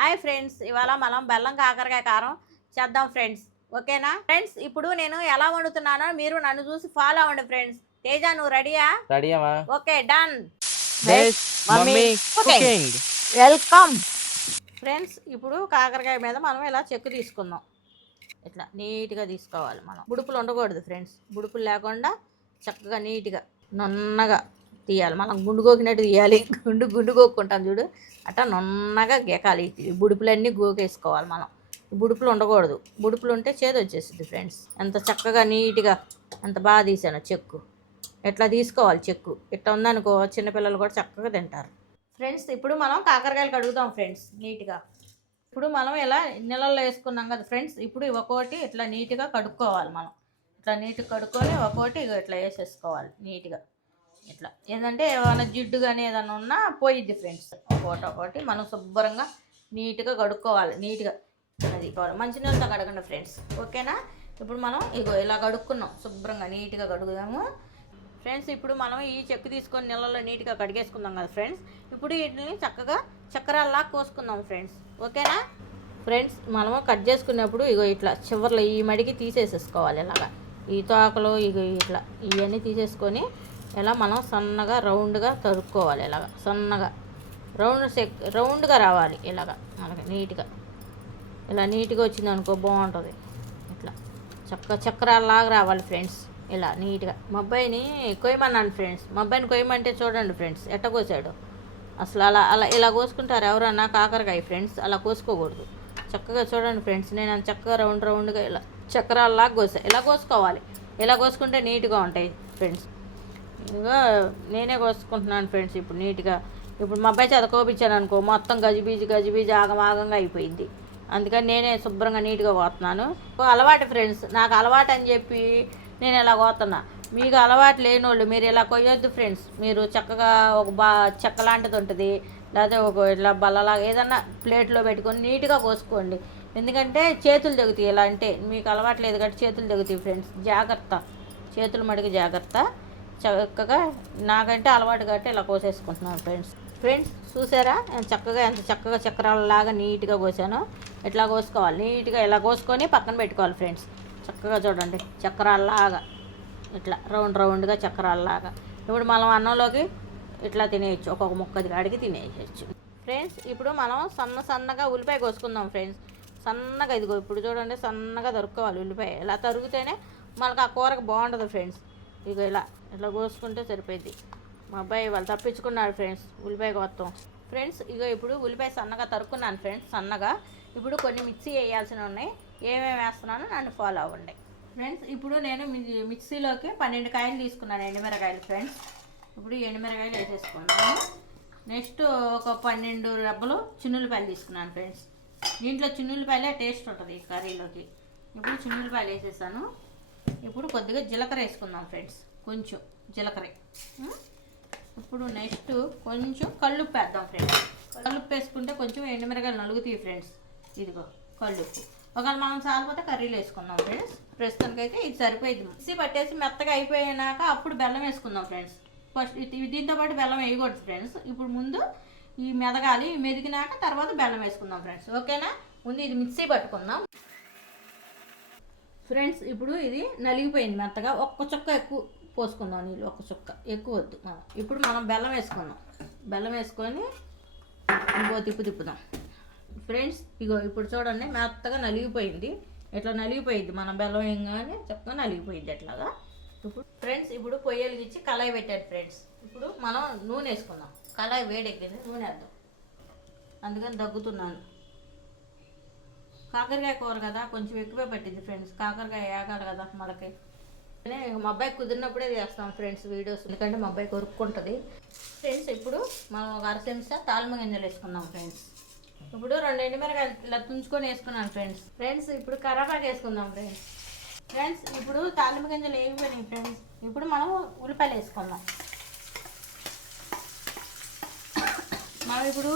Hi friends ఇవాళ మనం బెల్లం కాకరకాయ కారం చేద్దాం ఫ్రెండ్స్. ఓకేనా? ఫ్రెండ్స్ ఇప్పుడు నేను ఎలా వండుతున్నానో మీరు నన్ను చూసి ఫాలో అవ్వండి ఫ్రెండ్స్. తేజ నువ్వు రెడీయా? రెడీ అమ్మా ఓకే డన్ వెల్కమ్ ఫ్రెండ్స్ ఇప్పుడు కాకరకాయ మీద మనం ఇలా చెక్కు తీసుకుందాం. ఇట్లా నీట్గా తీసుకోవాలి మనం. బుడుపులు ఉండకూడదు ఫ్రెండ్స్. బుడుపులు లేకుండా చక్కగా నీట్గా నున్నగా తీయాలి. మనం గుండు గోకినట్టు తీయాలి. గుండు గుండు గోక్కుంటాం చూడు. అట్లా నున్నగా గీకాలి. ఈ బుడుపులన్నీ గోకేసుకోవాలి మనం. బుడుపులు ఉండకూడదు. బుడుపులు ఉంటే చేదు వచ్చేసింది ఫ్రెండ్స్ ఎంత చక్కగా నీట్గా ఎంత బాగా తీసాను చెక్కు. ఎట్లా తీసుకోవాలి చెక్కు? ఇట్లా ఉందనుకో చిన్నపిల్లలు కూడా చక్కగా తింటారు. ఫ్రెండ్స్ ఇప్పుడు మనం కాకరకాయలు కడుగుతాం ఫ్రెండ్స్ నీట్గా. ఇప్పుడు మనం ఇలా నీళ్ళల్లో వేసుకున్నాం కదా ఫ్రెండ్స్ ఇప్పుడు ఒక్కోటి ఇట్లా నీట్గా కడుక్కోవాలి మనం. ఇట్లా నీట్గా కడుక్కొని ఒక్కోటి ఇగో ఇట్లా వేసేసుకోవాలి నీట్గా. ఇట్లా. ఏంటంటే ఏమైనా జిడ్డు కానీ ఏదైనా ఉన్నా పోయిద్ది ఫ్రెండ్స్ ఒక్కోటి ఒకటి మనం శుభ్రంగా నీట్గా కడుక్కోవాలి. నీట్గా. అది మంచినీళ్ళతో కడగండి ఫ్రెండ్స్ ఓకేనా? ఇప్పుడు మనం ఇగో ఇలా కడుక్కున్నాం. శుభ్రంగా నీట్గా కడుగుదాము. ఫ్రెండ్స్ ఇప్పుడు మనం ఈ చెక్కు తీసుకొని నీళ్ళలో నీట్గా కడిగేసుకుందాం కదా ఫ్రెండ్స్ ఇప్పుడు వీటిని చక్కగా చక్రాల్లా కోసుకుందాం ఫ్రెండ్స్ ఓకేనా? ఫ్రెండ్స్ మనము కట్ చేసుకున్నప్పుడు ఇగో ఇట్లా చివర్లో ఈ మడికి తీసేసేసుకోవాలి. ఇలాగా ఈ తోకలు ఇగో ఇట్లా ఇవన్నీ తీసేసుకొని ఇలా మనం సన్నగా రౌండ్గా తరుక్కోవాలి. ఇలాగా సన్నగా. రౌండ్ సెక్ రౌండ్గా రావాలి. ఇలాగా. మనకి నీట్గా. ఇలా నీట్గా వచ్చింది అనుకో బాగుంటుంది. ఇట్లా. చక్క చక్రాలాగా రావాలి ఫ్రెండ్స్. ఇలా నీట్గా. మా అబ్బాయిని కొయ్యమన్నాను ఫ్రెండ్స్. మా అబ్బాయిని కొయ్యమంటే చూడండి ఫ్రెండ్స్ ఎట్ట కోసాడు? అసలు అలా అలా ఇలా కోసుకుంటారు ఎవరన్నా కాకరకాయ ఫ్రెండ్స్ అలా కోసుకోకూడదు. చక్కగా చూడండి ఫ్రెండ్స్ నేను అంత చక్కగా రౌండ్ రౌండ్గా ఇలా చక్రాల్లాగా కోసా. ఇలా కోసుకోవాలి. ఇలా కోసుకుంటే నీట్గా ఉంటాయి ఫ్రెండ్స్. ఇంకా నేనే కోసుకుంటున్నాను ఫ్రెండ్స్ ఇప్పుడు నీట్గా. ఇప్పుడు మా అబ్బాయి చేత కోపించాను అనుకో మొత్తం గజిబీజి గజిబీజి ఆగమాగంగా అయిపోయింది. అందుకని నేనే శుభ్రంగా నీట్గా పోతున్నాను ఓ అలవాటు ఫ్రెండ్స్ నాకు అలవాటు అని చెప్పి నేను ఇలా పోతున్నా మీకు అలవాటు లేని వాళ్ళు మీరు ఇలా కొయ్యొద్దు ఫ్రెండ్స్. మీరు చక్కగా ఒక బా చెక్క లాంటిది ఉంటుంది. లేకపోతే ఒక ఇట్లా బల్లలాగా ఏదన్నా ప్లేట్లో పెట్టుకొని నీట్గా కోసుకోండి. ఎందుకంటే చేతులు దిగుతాయి ఇలా అంటే. మీకు అలవాటు లేదు కాబట్టి చేతులు దిగుతాయి ఫ్రెండ్స్. జాగ్రత్త. చేతులు మడికి జాగ్రత్త. చక్కగా నాకంటే అలవాటు కాబట్టి ఇలా కోసేసుకుంటున్నాను ఫ్రెండ్స్ ఫ్రెండ్స్ చూసారా? నేను చక్కగా ఎంత చక్కగా చక్రాలలాగా నీట్గా కోసాను ఇట్లా కోసుకోవాలి? నీట్గా ఇలా కోసుకొని పక్కన పెట్టుకోవాలి ఫ్రెండ్స్ చక్కగా చూడండి చక్రాలలాగా. ఇట్లా రౌండ్ రౌండ్గా చక్రాలలాగా. ఇప్పుడు మనం అన్నంలోకి ఇట్లా తినేయచ్చు. ఒక్కొక్క ముక్కది కాడికి తినేయచ్చు. ఫ్రెండ్స్ ఇప్పుడు మనం సన్న సన్నగా ఉల్లిపాయ కోసుకుందాం ఫ్రెండ్స్ సన్నగా ఇదిగో ఇప్పుడు చూడండి సన్నగా తరుక్కోవాలి ఉల్లిపాయ. ఇలా తరుగుతేనే మనకు ఆ కూరకు బాగుంటుంది ఫ్రెండ్స్ ఇదిగో ఇలా. ఇట్లా కోసుకుంటే సరిపోయింది. మా అబ్బాయి వాళ్ళు తప్పించుకున్నాడు ఫ్రెండ్స్ ఉల్లిపాయ కొత్తం ఫ్రెండ్స్ ఇగో ఇప్పుడు ఉల్లిపాయ సన్నగా తరుక్కున్నాను ఫ్రెండ్స్ సన్నగా. ఇప్పుడు కొన్ని మిక్సీ వేయాల్సిన ఉన్నాయి. ఏమేమి వేస్తున్నానో నన్ను ఫాలో అవ్వండి. ఫ్రెండ్స్ ఇప్పుడు నేను మిక్సీలోకి పన్నెండు కాయలు తీసుకున్నాను ఎండుమిరకాయలు ఫ్రెండ్స్. ఇప్పుడు ఎండుమిరకాయలు వేసేసుకున్నాను నెక్స్ట్ ఒక పన్నెండు రెబ్బలు చిన్నులపాయలు తీసుకున్నాను ఫ్రెండ్స్. దీంట్లో చిన్నులపాయలే టేస్ట్ ఉంటుంది ఈ కర్రీలోకి. ఇప్పుడు చిన్నులపాయలు వేసేసాను. ఇప్పుడు కొద్దిగా జీలకర్ర వేసుకుందాం ఫ్రెండ్స్. కొంచెం జీలకర్ర. ఇప్పుడు నెక్స్ట్ కొంచెం కళ్ళుప్పు వేద్దాం ఫ్రెండ్స్ కళ్ళుప్పు వేసుకుంటే కొంచెం ఎండుమిరకాయలు నలుగుతాయి ఫ్రెండ్స్ ఇదిగో కళ్ళుప్పు ఒకవేళ మనం చాలిపోతే కర్రీలు వేసుకుందాం ఫ్రెండ్స్ ప్రస్తుతానికి అయితే ఇది సరిపోయింది. మిక్సీ పట్టేసి మెత్తగా అయిపోయినాక అప్పుడు బెల్లం వేసుకుందాం ఫ్రెండ్స్ ఫస్ట్ దీంతో పాటు బెల్లం వేయకూడదు ఫ్రెండ్స్ ఇప్పుడు ముందు ఈ మెదగాలి మెదిగినాక తర్వాత బెల్లం వేసుకుందాం ఫ్రెండ్స్ ఓకేనా? ముందు ఇది మిక్సీ పట్టుకుందాం. ఫ్రెండ్స్ ఇప్పుడు ఇది నలిగిపోయింది మెత్తగా. ఒక్క చుక్క ఎక్కువ పోసుకుందాం నీళ్ళు ఒక చుక్క. ఎక్కువ వద్దు. మనం ఇప్పుడు మనం బెల్లం వేసుకుందాం. బెల్లం వేసుకొని ఇంకో తిప్పు తిప్పుదాం. ఫ్రెండ్స్ ఇగో ఇప్పుడు చూడండి మెత్తగా నలిగిపోయింది. ఇట్లా నలిగిపోయింది? మనం బెల్లం వేయగానే చక్కగా నలిగిపోయింది ఎట్లాగా ఇప్పుడు ఫ్రెండ్స్ ఇప్పుడు పొయ్యలు ఇచ్చి కళాయి పెట్టాడు ఫ్రెండ్స్. ఇప్పుడు మనం నూనె వేసుకుందాం. కళాయి వేడెక్కింది నూనె వేద్దాం. అందుకని దగ్గుతున్నాను. కాకరకాయ కూర కదా కొంచెం ఎక్కువే పట్టింది ఫ్రెండ్స్. కాకరకాయ ఏగాలి కదా మనకి. మా అబ్బాయి కుదిరినప్పుడే చేస్తాం ఫ్రెండ్స్ వీడియోస్ ఎందుకంటే మా అబ్బాయి కొరుక్కుంటుంది. ఫ్రెండ్స్ ఇప్పుడు మనం ఒక అర చెంచా తాల్మ గింజలు వేసుకున్నాం ఫ్రెండ్స్ ఇప్పుడు రెండు ఎండుమిరకాయలు ఇలా తుంచుకొని వేసుకున్నాను ఫ్రెండ్స్ ఫ్రెండ్స్ ఇప్పుడు కరాపాకు వేసుకుందాం ఫ్రెండ్స్ ఫ్రెండ్స్ ఇప్పుడు తాలింపు గింజలు వేగిపోయినాయి ఫ్రెండ్స్ ఇప్పుడు మనం ఉల్లిపాయలు వేసుకుందాం. మనం ఇప్పుడు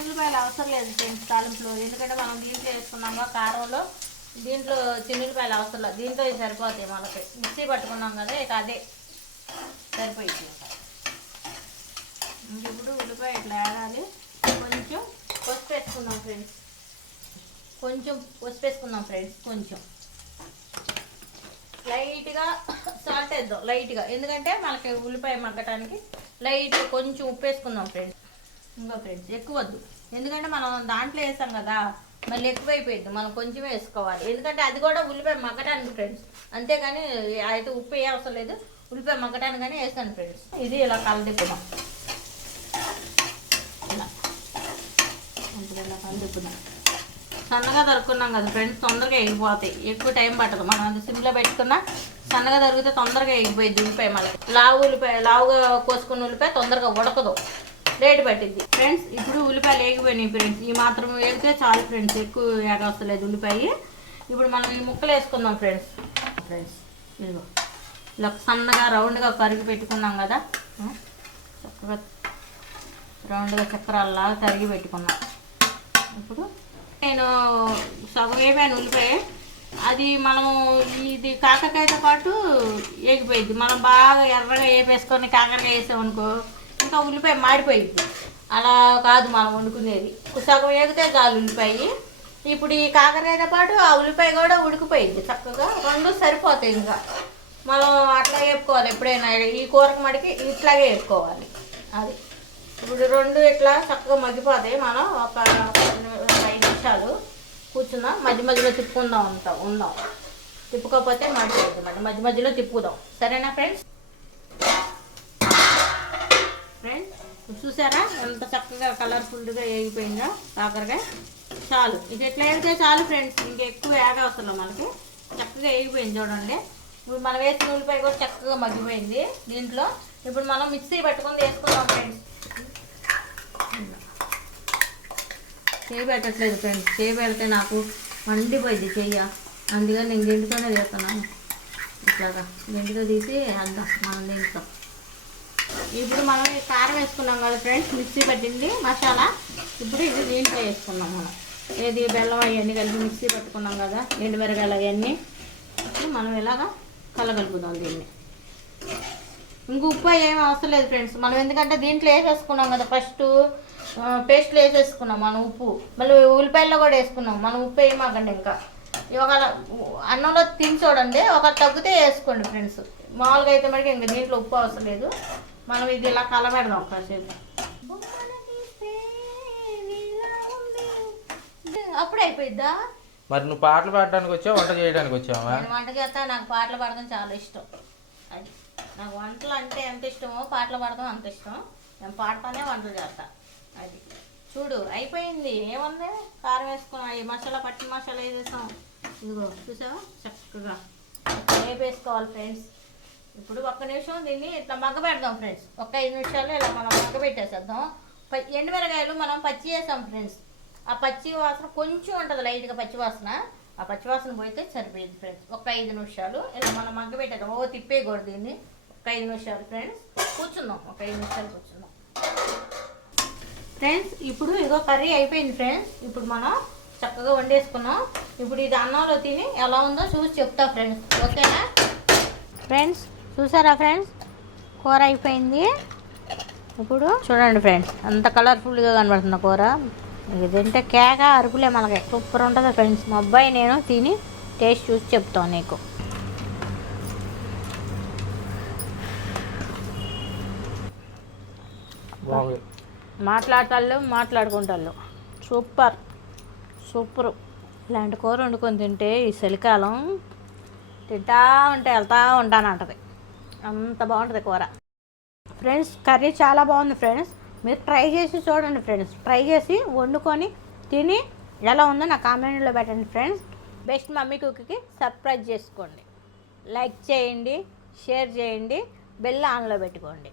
ఉల్లిపాయలు అవసరం లేదు ఫ్రెండ్స్ తాలింపులో. ఎందుకంటే మనం దీంట్లో వేసుకున్నాము కారంలో. దీంట్లో చిన్నులపాయలు అవసరం లేదు దీంట్లో సరిపోతాయి మనకి మిక్సీ పట్టుకున్నాం కదా ఇక అదే సరిపోయింది. ఇంక ఇప్పుడు ఉల్లిపాయ ఇట్లా వేయాలి కొంచెం పసుపు వేసుకుందాం ఫ్రెండ్స్. కొంచెం పసుపు వేసుకుందాం ఫ్రెండ్స్ కొంచెం. లైట్గా సాల్ట్ వేద్దాం లైట్గా. ఎందుకంటే మనకి ఉల్లిపాయ మగ్గటానికి లైట్గా కొంచెం ఉప్పు వేసుకుందాం ఫ్రెండ్స్. ఇంకా ఫ్రెండ్స్ ఎక్కువ వద్దు. ఎందుకంటే మనం దాంట్లో వేసాం కదా మళ్ళీ ఎక్కువైపోయింది. మనం కొంచెమే వేసుకోవాలి. ఎందుకంటే అది కూడా ఉల్లిపాయ మగ్గటానికి ఫ్రెండ్స్ అంతేగాని అయితే ఉప్పు ఏ అవసరం లేదు. ఉల్లిపాయ మగ్గటానికి కానీ వేస్తాను ఫ్రెండ్స్ ఇది ఇలా కలదిప్పుదాం ఇలా. కలదిప్పుదాం సన్నగా తరుక్కున్నాం కదా ఫ్రెండ్స్ తొందరగా ఎగిపోతాయి ఎక్కువ టైం పట్టదు. మనం అది సిమ్లో పెట్టుకున్నా సన్నగా దొరికితే తొందరగా ఎగిపోయింది ఉల్లిపాయ మళ్ళీ. లావు ఉల్లిపాయ లావుగా కోసుకున్న ఉల్లిపాయ తొందరగా ఉడకదు. రేటు పట్టింది. ఫ్రెండ్స్ ఇప్పుడు ఉల్లిపాయలు ఏగిపోయినాయి ఫ్రెండ్స్. ఈ మాత్రం వేగితే చాలు ఫ్రెండ్స్. ఎక్కువ ఏగవస్తలేదు ఉల్లిపాయ. ఇప్పుడు మనం ఈ ముక్కలు వేసుకుందాం ఫ్రెండ్స్. ఫ్రెండ్స్. ఇదిగో. ఇలా సన్నగా రౌండ్గా కరిగి పెట్టుకున్నాం కదా. చక్కగా రౌండ్గా చక్రాల్లాగా తరిగి పెట్టుకున్నాం. ఇప్పుడు నేను సగం వేపాను ఉల్లిపాయ. అది మనము ఇది కాకరకాయతో పాటు ఏగిపోయింది మనం బాగా ఎర్రగా వేపేసుకొని కాకరకాయ వేసామనుకో ఇంకా ఉల్లిపాయ మాడిపోయింది. అలా కాదు మనం వండుకునేది. సగం ఎగితే చాలు ఉల్లిపాయ. ఇప్పుడు ఈ కాకరకాయతో పాటు ఆ ఉల్లిపాయ కూడా ఉడికిపోయింది చక్కగా. రెండు సరిపోతాయి ఇంకా. మనం అట్లా వేపుకోవాలి ఎప్పుడైనా. ఈ కూరకు మడికి ఇట్లాగే వేపుకోవాలి. అది. ఇప్పుడు రెండు ఇట్లా చక్కగా మగ్గిపోతాయి. మనం ఒక ఐదు నిమిషాలు కూర్చుందాం మధ్య మధ్యలో తిప్పుకుందాం అంతా. ఉందాం. తిప్పుకోకపోతే మడిపోతుంది. మళ్ళీ మధ్య మధ్యలో తిప్పుదాం. సరేనా ఫ్రెండ్స్? ఫ్రెండ్స్ చూసారా? ఎంత చక్కగా కలర్ఫుల్గా వేగిపోయిందో కాకరకాయ చాలు. ఇది ఎట్లా వేగితే చాలు ఫ్రెండ్స్ ఇంకా ఎక్కువ వేగ అవసరం మనకి. చక్కగా వేగిపోయింది చూడండి. ఇప్పుడు మనం వేసిన ఉల్లిపాయ కూడా చక్కగా మగ్గిపోయింది దీంట్లో. ఇప్పుడు మనం మిక్సీ పట్టుకొని వేసుకుందాం ఫ్రెండ్స్ చేయి పెట్టట్లేదు ఫ్రెండ్స్ చేయి పెడితే నాకు మండిపోయింది చెయ్య. అందుకని నేను గెంటుతోనే చేస్తున్నాను ఇట్లాగా. గెంటుతో తీసి అద్దాం మనం దీంట్లో. ఇప్పుడు మనం ఈ కారం వేసుకున్నాం కదా ఫ్రెండ్స్ మిక్సీ పట్టింది మసాలా. ఇప్పుడు ఇది దీంట్లో వేసుకున్నాం మనం. ఏది బెల్లం అవన్నీ కలిపి మిక్సీ పట్టుకున్నాం కదా ఎండుమిరగాయలు అవన్నీ. ఇప్పుడు మనం ఇలాగా కలగలుపుదాం దీన్ని. ఇంక ఉప్పు ఏం అవసరం లేదు ఫ్రెండ్స్. మనం ఎందుకంటే దీంట్లో వేసేసుకున్నాం కదా ఫస్ట్ పేస్ట్లో వేసేసుకున్నాం మనం ఉప్పు. మళ్ళీ ఉల్లిపాయల్లో కూడా వేసుకున్నాం. మనం ఉప్పు వేయమాకండి ఇంకా. ఒక అన్నంలో తిని చూడండి. ఒక తగ్గితే వేసుకోండి ఫ్రెండ్స్. మామూలుగా అయితే మనకి ఇంకా దీంట్లో ఉప్పు అవసరం లేదు. మనం ఇది ఇలా కలబెడదాం కాసేపు. అప్పుడు అయిపోయిద్దా? మరి నువ్వు పాటలు పాడడానికి వచ్చావు వంట చేయడానికి వచ్చావా? నేను వంట చేస్తా నాకు పాటలు పాడడం చాలా ఇష్టం. అది నాకు వంటలు అంటే ఎంత ఇష్టమో పాటలు పాడడం అంత ఇష్టం. నేను పాడతానే వంటలు చేస్తా. అది. చూడు అయిపోయింది. ఏముంది? కారం వేసుకున్నాం. ఈ మసాలా పట్టిన మసాలా వేసేసాం ఇదిగో చూసావా? చక్కగా. వేపేసుకోవాలి ఫ్రెండ్స్. ఇప్పుడు ఒక్క నిమిషం దీన్ని ఇట్లా మగ్గ పెడదాం ఫ్రెండ్స్ ఒక్క ఐదు నిమిషాలు ఇలా మనం మగ్గ పెట్టేసేద్దాం ఎండు ఎండుమిరగాయలు మనం పచ్చి వేసాం ఫ్రెండ్స్ ఆ పచ్చి వాసన కొంచెం ఉంటుంది లైట్గా పచ్చి వాసన. ఆ పచ్చి వాసన పోయితే సరిపోయింది ఫ్రెండ్స్ ఒక ఐదు నిమిషాలు ఇలా మనం మగ్గ పెట్టేద్దాం ఓ తిప్పేయకూడదు దీన్ని. ఒక ఐదు నిమిషాలు ఫ్రెండ్స్ కూర్చుందాం. ఒక ఐదు నిమిషాలు కూర్చుందాం. ఫ్రెండ్స్ ఇప్పుడు ఇగో కర్రీ అయిపోయింది ఫ్రెండ్స్ ఇప్పుడు మనం చక్కగా వండేసుకున్నాం. ఇప్పుడు ఇది అన్నంలో తిని ఎలా ఉందో చూసి చెప్తా ఫ్రెండ్స్ ఓకేనా ఫ్రెండ్స్ చూసారా ఫ్రెండ్స్? కూర అయిపోయింది. ఇప్పుడు చూడండి ఫ్రెండ్స్ అంత కలర్ఫుల్గా కనబడుతుంది కూర. ఇది తింటే కేక అరుపులే మనకి. సూపర్ ఉంటుంది ఫ్రెండ్స్. మా అబ్బాయి నేను తిని టేస్ట్ చూసి చెప్తాను నీకు. మాట్లాడతాళ్ళు మాట్లాడుకుంటాళ్ళు. సూపర్. సూపర్. ఇలాంటి కూర వండుకొని తింటే ఈ చలికాలం తింటా ఉంటే వెళ్తా ఉంటానంటది. అంత బాగుంటుంది కూర. ఫ్రెండ్స్ కర్రీ చాలా బాగుంది ఫ్రెండ్స్. మీరు ట్రై చేసి చూడండి ఫ్రెండ్స్. ట్రై చేసి వండుకొని తిని ఎలా ఉందో నా కామెంట్లో పెట్టండి ఫ్రెండ్స్. బెస్ట్ మమ్మీ కుక్కి సర్ప్రైజ్ చేసుకోండి. లైక్ చేయండి షేర్ చేయండి బెల్ ఆన్లో పెట్టుకోండి.